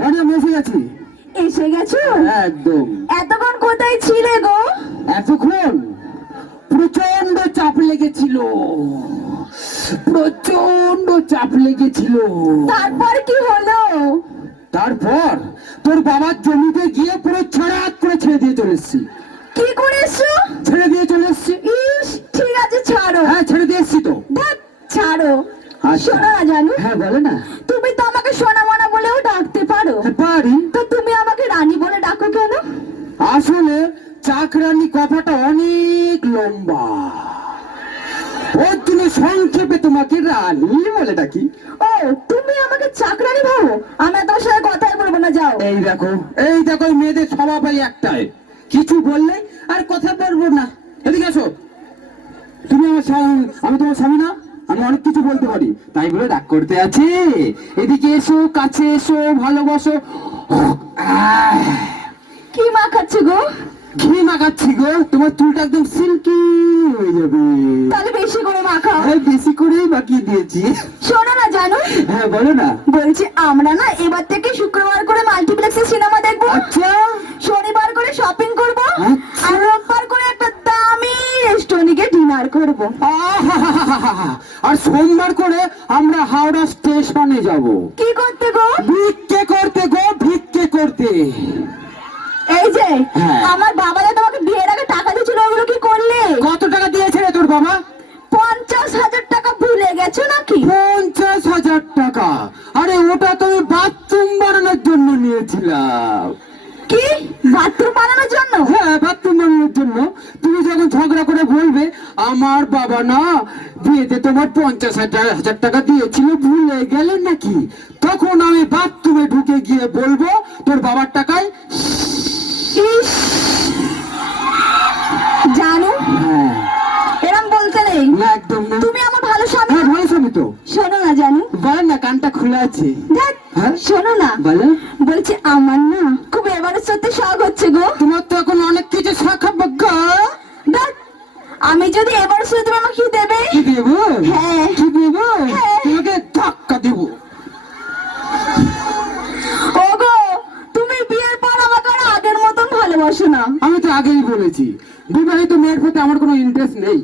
রানী আমি এসে গেছি। এসে গেছো? একদম। এতক্ষণ কোথায় ছিলে গো? এতক্ষণ প্রচন্ড চাপ লেগেছিল, প্রচন্ড চাপ লেগেছিল। তারপর কি হলো? তারপর তোর বাবার জমিতে গিয়ে পুরো ছড়াত করে ছেড়ে দিয়ে চলে এসছি। কি করেছো? ছেড়ে দিয়ে চলে এসছি। ইস, ঠিক আছে ছাড়ো। হ্যাঁ ছেড়ে দিয়ে এসছি তো। ধ্যাৎ, ছাড়ো। আচ্ছা। শোনো না জানো, হ্যাঁ বলে না। তুমি তো আমাকে সোনা মোনা বলেও ডাকতে পারো। হ্যাঁ, পারি। তো তুমি আমাকে রানী বলে ডাকো কেন? আসলে চাকরানি কথাটা অনেক লম্বা, ওর জন্য সংক্ষেপে তোমাকে রানী বলে ডাকি। ও, তুমি আমাকে চাকরানি ভাবো? আমি তোমার সাথে কথাই বলবো না, যাও। এই দেখো, এই দেখো, এই মেয়েদের স্বভাবই একটাই, কিছু বললে আর কথা বলবো না। এদিকে আসো। তুমি আমার স্বামী, আমি তোমার স্বামী না? আমি অনেক কিছু বলতে পারি, তাই বলে রাগ করতে আছে? এদিকে এসো, কাছে এসো, ভালোবাসো। কি মাখাচ্ছে গো? ঘি মাখাচ্ছি গো, তোমার চুলটা একদম সিল্কি হয়ে যাবে। তাহলে বেশি করে মাখাও। হ্যাঁ বেশি করেই মাখিয়ে দিয়েছি। শোনো না জানো, হ্যাঁ বলো না। বলছি আমরা না এবার থেকে শুক্রবার করে মাল্টিপ্লেক্সে সিনেমা দেখবো, আচ্ছা। শনিবার করে শপিং করবো, আচ্ছা। আর রোববার করে একটা দামি রেস্টুরেন্টে ডিনার করবো। আহাহাহাহা। আর সোমবার করে আমরা হাওড়া স্টেশনে যাব। কি করতে গো? ভিক্ষে করতে গো, ভিক্ষে করতে। এই যে হ্যাঁ। আমার বাবা যে তোমাকে বিয়ের আগে টাকা দিয়েছিল, ওগুলো কি করলে? কত টাকা দিয়েছে রে তোর বাবা? 50,000 টাকা ভুলে গেছো নাকি? 50,000 টাকা? আরে ওটা তুমি বাথরুম বানানোর জন্য নিয়েছিলাম। কি, বাথরুম বানানোর জন্য? হ্যাঁ বাথরুম বানানোর জন্য। তুমি যখন ঝগড়া করে বলবে আমার বাবা না বিয়েতে তোমার 50,000 টাকা দিয়েছিল, ভুলে গেলে নাকি, তখন আমি বাথরুমে ঢুকে গিয়ে বলবো তোর বাবার টাকায়। ইস, জানো হ্যাঁ। এরম বলতে নেই। না একদম না। তুমি আমার ভালো স্বামী। হ্যাঁ ভালো স্বামী তো। শোনো না জানো, বল না, কানটা খুলে আছে। ধ্যাৎ, হ্যাঁ? শোনো না, বলো। বলছি আমার না খুব এবারে সত্যি শখ হচ্ছে গো। তোমার তো এখন অনেক কিছু শাখা বাগা। ধ্যাৎ, আমি যদি এবার শুধু তুমি আমাকে কি দেবে? কি দেবো? হ্যাঁ। কি দেবো? হ্যাঁ। তোমাকে ধাক্কা দেবো। ওগো, তুমি বিয়ের পর আমাকে আর আগের মতন ভালোবাসো না। আমি তো আগেই বলেছি বিবাহিত মেয়ের প্রতি আমার কোনো ইন্টারেস্ট নেই।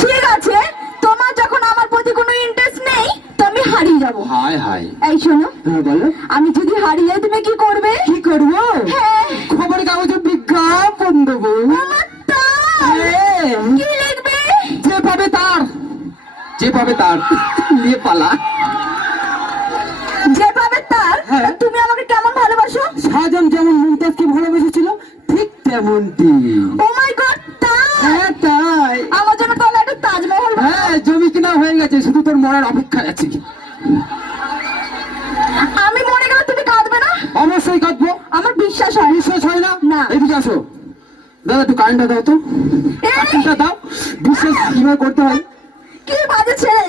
ঠিক আছে, তোমার যখন আমার প্রতি কোনো ইন্টারেস্ট নেই, তো আমি হারিয়ে যাবো। হায় হায়। এই শোনো, হ্যাঁ বলো। আমি যদি হারিয়ে যাই তুমি কি করবে? কি করবো? হ্যাঁ। খবরের কাগজে বিজ্ঞাপন দেবো। আমার তাই? হ্যাঁ। কি লিখবে? যে পাবে তার, যে পাবে তার নিয়ে পালা। যেভাবে তার। হ্যাঁ। তুমি আমাকে কেমন ভালোবাসো? শাহজাহান যেমন মুমতাজকে ভালোবেসেছিল ঠিক তেমনটি। ও মাই গড, তাই? হ্যাঁ তাই। আমার জন্য তাহলে একটা তাজমহল বানাও। হ্যাঁ জমি কিনা হয়ে গেছে, শুধু তোর মরার অপেক্ষায় আছি। আমি মরে গেলে তুমি কাঁদবে না? অবশ্যই কাঁদবো। আমার বিশ্বাস হয় না। বিশ্বাস হয় না? না। এদিকে আসো দাদা, একটু কারেন্টটা দাও তো। এই, কারেন্টটা দাও। বিশ্বাস কিভাবে করতে হয়? কি বাজে ছেলে!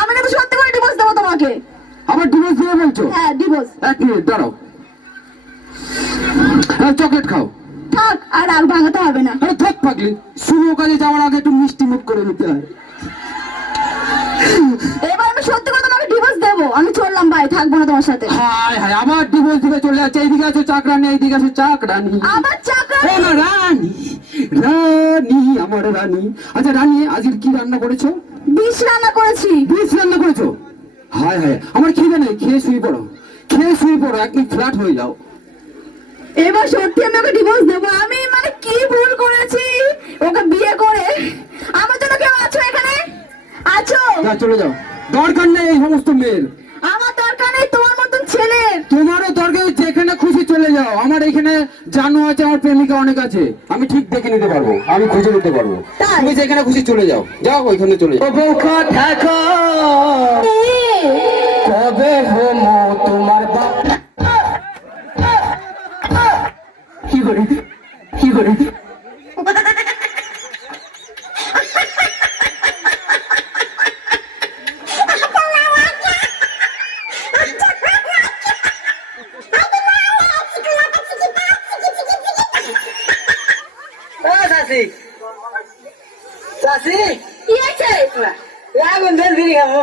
আমি কিন্তু সত্যি করে ডিভোর্স দেবো তোমাকে। আবার ডিভোর্স দিয়ে বলছো? হ্যাঁ, ডিভোর্স। এক মিনিট দাঁড়াও। হ্যাঁ, চকলেট খাও। থাক, আর রাগ ভাঙাতে হবে না। আরে থাক পাগলি, শুভ কাজে যাওয়ার আগে একটু মিষ্টি মুখ করে নিতে হয়। এবার আমি সত্যি করে তোমাকে ডিভোর্স দেবো। আমি চললাম, ভাই, থাকবো না তোমার সাথে। হায় হায়, আবার ডিভোর্স দিবে চলে যাচ্ছে। এইদিকে আছে চাকরানি, এইদিকে আছে চাকরানি। আবার চাকর? ও না, রানী, রানী, আমার রানী। আচ্ছা রানী, আজকে কি রান্না করেছো? বিষ রান্না করেছি। বিষ রান্না করেছো? হায় হায়, আমার খিদে নেই, খেয়ে শুয়ে পড়ো, খেয়ে শুয়ে পড়ো, একদম ফ্ল্যাট হয়ে যাও। এবার সত্যি আমি ওকে ডিভোর্স দেবো। আমি মানে কি ভুল করেছি ওকে বিয়ে করে? আমার জন্য কেউ আছো এখানে? আছো? যা চলে যাও, দরকার নেই এই সমস্ত মেয়ের। আমার দরকার নেই তোমার মতন ছেলের। তোমারও দরকার, যেখানে খুশি চলে যাও। আমার এখানে জানো আছে, আমার প্রেমিকা অনেক আছে, আমি ঠিক দেখে নিতে পারবো, আমি খুঁজে নিতে পারবো। তাই? তুমি যেখানে খুশি চলে যাও, যাও ওইখানে চলে যাও। কবে হমো তোমার বাপ? কি করে কি করে? চাষি কি আছে? লাগুন ধর ফিরি খাবো।